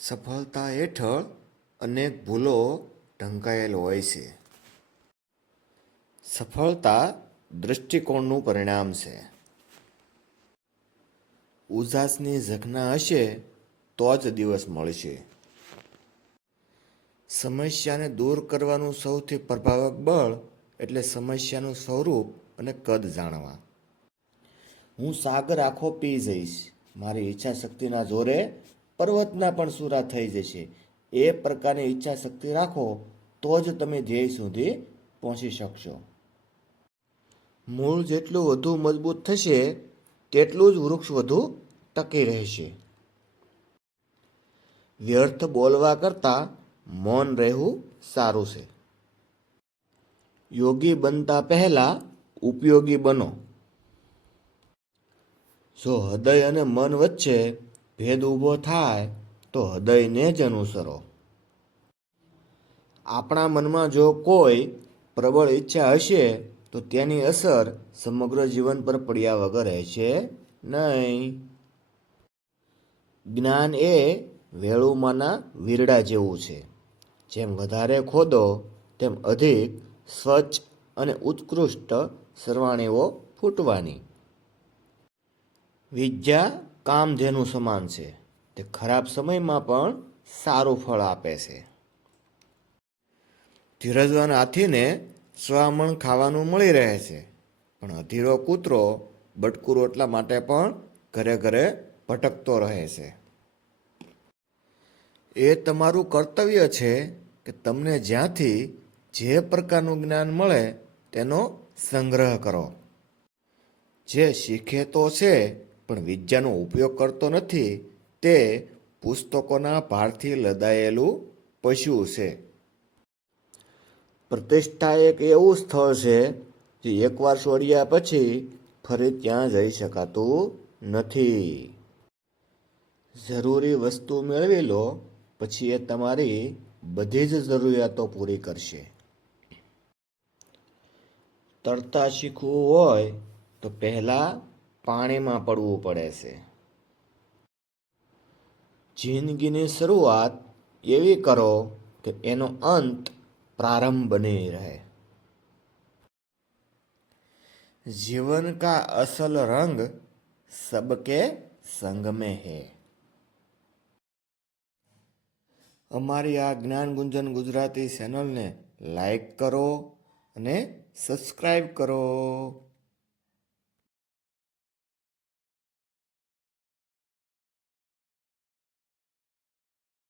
સફળતા હેઠળ અનેક ભૂલો ઢંકાયેલ હોય છે. સફળતા દૃષ્ટિકોણનું પરિણામ છે. ઉજાસની ઝખના હશે તો જ દિવસ મળશે. સમસ્યાને દૂર કરવાનું સૌથી પ્રભાવક બળ એટલે સમસ્યાનું સ્વરૂપ અને કદ જાણવા. હું સાગર આખો પી જઈશ. મારી ઈચ્છા શક્તિના જોરે પર્વતના પણ સુરા થઈ જશે. એ પ્રકારની ઈચ્છા શક્તિ રાખો, તો જ તમે ધ્યેય સુધી પહોંચી શકશો. મૂળ જેટલું વધુ મજબૂત થશે, તેટલું જ વૃક્ષ વધુ ટકી રહેશે. વ્યર્થ બોલવા કરતાં મૌન રહેવું સારું છે. યોગી બનતા પહેલા ઉપયોગી બનો. જો હૃદય અને મન વચ્ચે ભેદ ઊભો થાય તો હૃદયને જ અનુસરો. આપણા મનમાં જો કોઈ પ્રબળ ઈચ્છા હશે, તો તેની અસર સમગ્ર જીવન પર પડ્યા વગર રહેશે નહીં. જ્ઞાન એ વેળુમાંના વીરડા જેવું છે. જેમ વધારે ખોદો, તેમ અધિક સ્વચ્છ અને ઉત્કૃષ્ટ સરવાણીઓ ફૂટવાની. વિદ્યા કામધેનુ સમાન છે, તે ખરાબ સમયમાં પણ સારું ફળ આપે છે. ધીરજવાન હાથીને સ્વામણ ખાવાનું મળી રહે છે, પણ અધીરો કૂતરો બટકું રોટલા માટે પણ ઘરે ઘરે ભટકતો રહે છે. એ તમારું કર્તવ્ય છે કે તમને જ્યાંથી જે પ્રકારનું જ્ઞાન મળે તેનો સંગ્રહ કરો. જે શીખે તો છે પણ વિદ્યાનો ઉપયોગ કરતો નથી. તે પુસ્તકોના ભારથી લદાયેલું પશુ છે. પ્રતિષ્ઠા એક એવું સ્થળ છે જે એકવાર છોડ્યા પછી ફરી ત્યાં જઈ શકાતું નથી. જરૂરી વસ્તુ મેળવી લો, પછી એ તમારી બધી જ જરૂરિયાતો પૂરી કરશે. તરતા શીખવું હોય તો પહેલાં પાણીમાં પડવું પડે છે. જિંદગીની શરૂઆત એવી કરો કે એનો અંત પ્રારંભ બની રહે. જીવન કા અસલ રંગ સબકે સંગ મેં હે. અમારી આ જ્ઞાન ગુંજન ગુજરાતી ચેનલને લાઈક કરો અને સબસ્ક્રાઈબ કરો.